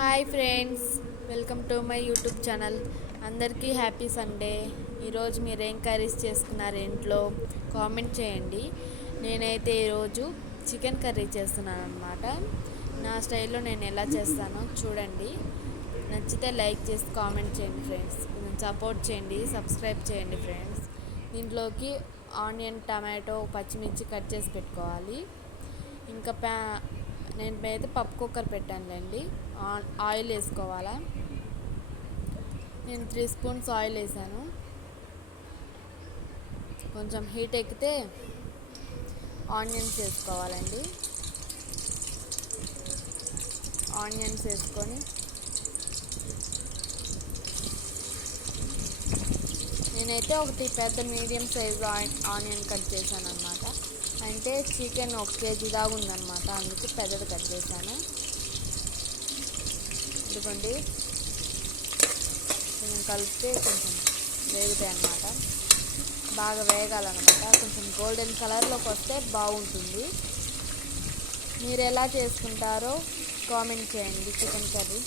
Hi friends, welcome to my YouTube channel. అందరికీ happy Sunday. ఈరోజు మీరు ఏం కర్రీస్ చేసుకున్నారు ఇంట్లో కామెంట్ చేయండి. నేనైతే ఈరోజు చికెన్ కర్రీ చేస్తున్నాను అనమాట. నా స్టైల్లో నేను ఎలా చేస్తానో చూడండి. నచ్చితే లైక్ చేసి కామెంట్ చేయండి ఫ్రెండ్స్. సపోర్ట్ చేయండి, సబ్స్క్రైబ్ చేయండి ఫ్రెండ్స్. దీంట్లోకి ఆనియన్, టమాటో, పచ్చిమిర్చి కట్ చేసి పెట్టుకోవాలి. ఇంకా నేను అయితే పప్పు కుక్కర్ పెట్టానులేండి. ఆయిల్ వేసుకోవాలా. నేను 3 స్పూన్స్ ఆయిల్ వేసాను. కొంచెం హీట్ ఎక్కితే ఆనియన్స్ వేసుకోవాలండి. ఆనియన్స్ వేసుకొని నేనైతే ఒకటి పెద్ద మీడియం సైజు ఆనియన్ కట్ చేశాను అనమాట. అంటే చికెన్ 1 కేజీ దాకా ఉందన్నమాట, అందుకు పెద్దది కట్ చేశాను. ఇదిగోండి, కొంచెం కలిపితే కొంచెం వేగుతాయి అన్నమాట. బాగా వేగాలన్నమాట. కొంచెం గోల్డెన్ కలర్లోకి వస్తే బాగుంటుంది. మీరు ఎలా చేసుకుంటారో కామెంట్ చేయండి. చికెన్ కర్రీ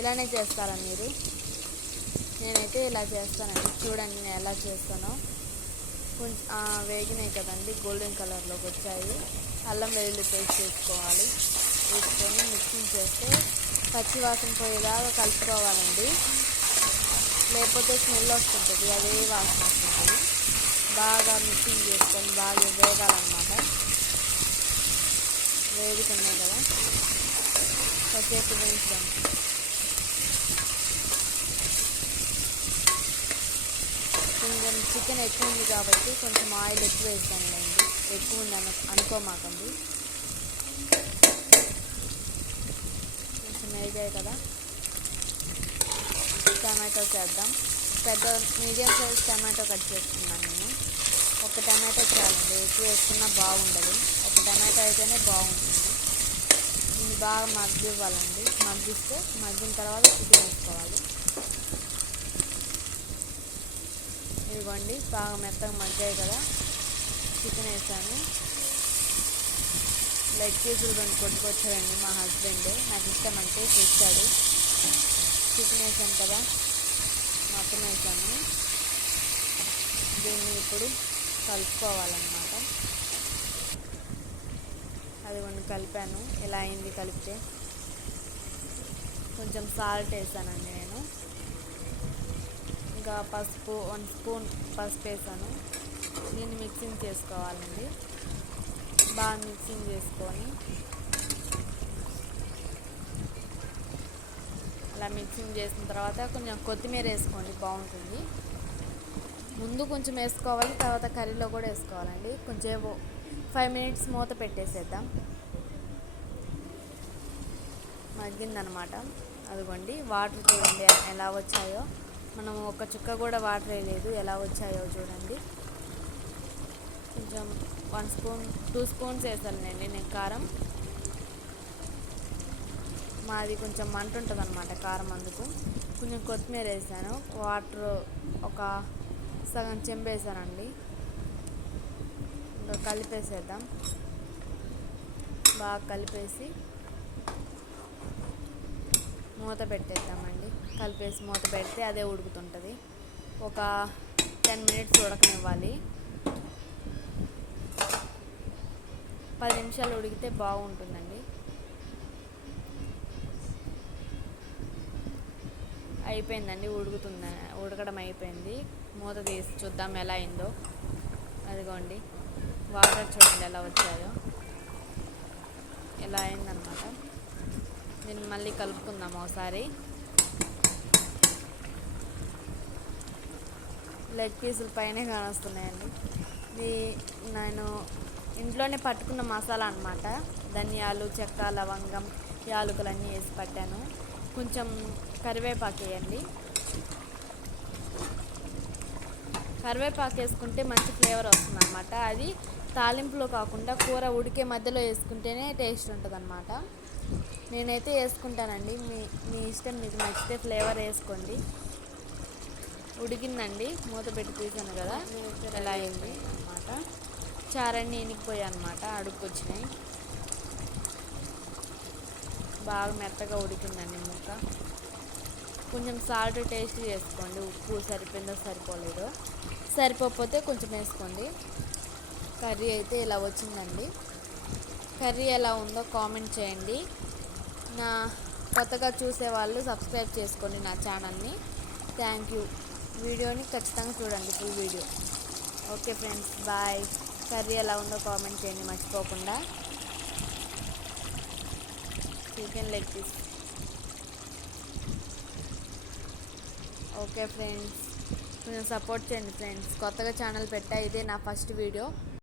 ఇలానే చేస్తారా మీరు? నేనైతే ఇలా చేస్తానండి. చూడండి నేను ఎలా చేస్తానో. కొంచెం వేగినాయి కదండి, గోల్డెన్ కలర్లోకి వచ్చాయి. అల్లం వెల్లుల్లి పేస్ట్ వేసుకోవాలి. వేసుకొని మిక్సింగ్ చేస్తే పచ్చివాసన పోయేదాకా కలుపుకోవాలండి. లేకపోతే స్మెల్ వస్తుంటుంది, అదే వాసన వస్తుంది. బాగా మిక్సింగ్ చేసుకొని బాగా వేగాలన్నమాట. వేగుతున్నాయి కదా, కాసేపు వేయించాం. కొంచెం చికెన్ ఎక్కువ ఉంది కాబట్టి కొంచెం ఆయిల్ ఎక్కువ వేస్తానులేండి. ఎక్కువ ఉంది అనుకోమాకండి. కొంచెం వేగాయి కదా, టమాటో చేద్దాం. పెద్ద మీడియం సైజ్ టమాటో కట్ చేసుకున్నాను నేను. ఒక టమాటో చాలండి, ఎక్కువ వేసుకున్నా బాగుండదు. ఒక టమాటో అయితేనే బాగుంటుంది. దీన్ని బాగా మగ్గివ్వాలండి. మగ్గిస్తే మగ్గిన తర్వాత చికెన్ వేసుకోవాలి. ఇదిగోండి, బాగా మెత్తగా మగ్గాయి కదా, చికెన్ వేసాను. లెగ్ పీసులు 2 కొట్టుకొచ్చాడండి మా హస్బెండ్. నాకు ఇష్టం అంటే తెచ్చాడు. చికెన్ వేసాను కదా, మొత్తం వేసాను. దీన్ని ఇప్పుడు కలుపుకోవాలన్నమాట. అదిగోండి కలిపాను. ఎలా అయింది కలిపితే. కొంచెం సాల్ట్ వేసానండి నేను. ఇంకా పసుపు 1 స్పూన్ పసుపు వేసాను. దీన్ని మిక్సింగ్ చేసుకోవాలండి. బాగా మిక్సింగ్ చేసుకొని అలా మిక్సింగ్ చేసిన తర్వాత కొంచెం కొత్తిమీర వేసుకోండి, బాగుంటుంది. ముందు కొంచెం వేసుకోవాలి, తర్వాత కర్రీలో కూడా వేసుకోవాలండి. కొంచెం 5 మినిట్స్ మూత పెట్టేసేద్దాం. మగ్గిందనమాట. అదిగోండి, వాటర్ చూడండి ఎలా వచ్చాయో. మనం ఒక చుక్క కూడా వాటర్ వేయలేదు, ఎలా వచ్చాయో చూడండి. కొంచెం 1 స్పూన్ 2 స్పూన్స్ వేసానండి నేను కారం. మాది కొంచెం మంట ఉంటుంది అనమాట కారం, అందుకు. కొంచెం కొత్తిమీర వేసాను. వాటర్ ఒక సగం చెంబు వేసానండి. ఇంకా కలిపేసేద్దాం. బాగా కలిపేసి మూత పెట్టేద్దామండి. కలిపేసి మూత పెడితే అదే ఉడుకుతుంటుంది. ఒక 10 మినిట్స్ ఉడకనివ్వాలి. 10 నిమిషాలు ఉడికితే బాగుంటుందండి. అయిపోయిందండి, ఉడకడం అయిపోయింది. మూత తీసి చూద్దాం ఎలా అయిందో. అదిగోండి, వాటర్ చూడండి ఎలా వచ్చాయో. ఎలా అయిందనమాట. దీన్ని మళ్ళీ కలుపుకుందాం ఒకసారి. లెగ్ పీసులు పైనే కానొస్తున్నాయండి. ఇది నేను ఇంట్లోనే పట్టుకున్న మసాలా అనమాట. ధనియాలు, చెక్క, లవంగం, యాలకులు అన్నీ వేసి పట్టాను. కొంచెం కరివేపాకు వేయండి. కరివేపాకు వేసుకుంటే మంచి ఫ్లేవర్ వస్తుంది అనమాట. అది తాలింపులో కాకుండా కూర ఉడికే మధ్యలో వేసుకుంటేనే టేస్ట్ ఉంటుంది అనమాట. నేనైతే వేసుకుంటానండి. మీ ఇష్టం, మీకు నచ్చితే ఫ్లేవర్ వేసుకోండి. ఉడికిందండి, మూత పెట్టి తీసాను కదా, ఎలా అయింది అన్నమాట. చారన్నీ ఇనికిపోయాయి అన్నమాట, అడుక్కొచ్చినాయి. బాగా మెత్తగా ఉడికిందండి ముక్క. కొంచెం సాల్ట్ టేస్ట్ చేసుకోండి, ఉప్పు సరిపోయిందో సరిపోలేదో. సరిపోకపోతే కొంచెం వేసుకోండి. కర్రీ అయితే ఇలా వచ్చిందండి. కర్రీ ఎలా ఉందో కామెంట్ చేయండి. నా కొత్తగా చూసేవాళ్ళు సబ్స్క్రైబ్ చేసుకోండి నా ఛానల్ని. Thank you. వీడియోని ఖచ్చితంగా చూడండి, full video. Okay friends, bye. Curry ఎలా ఉందో కామెంట్ చేయండి మర్చిపోకుండా. Chicken leg piece. Okay friends, కొంచెం సపోర్ట్ చేయండి ఫ్రెండ్స్. కొత్తగా ఛానల్ పెట్టా, ఇదే నా ఫస్ట్ వీడియో.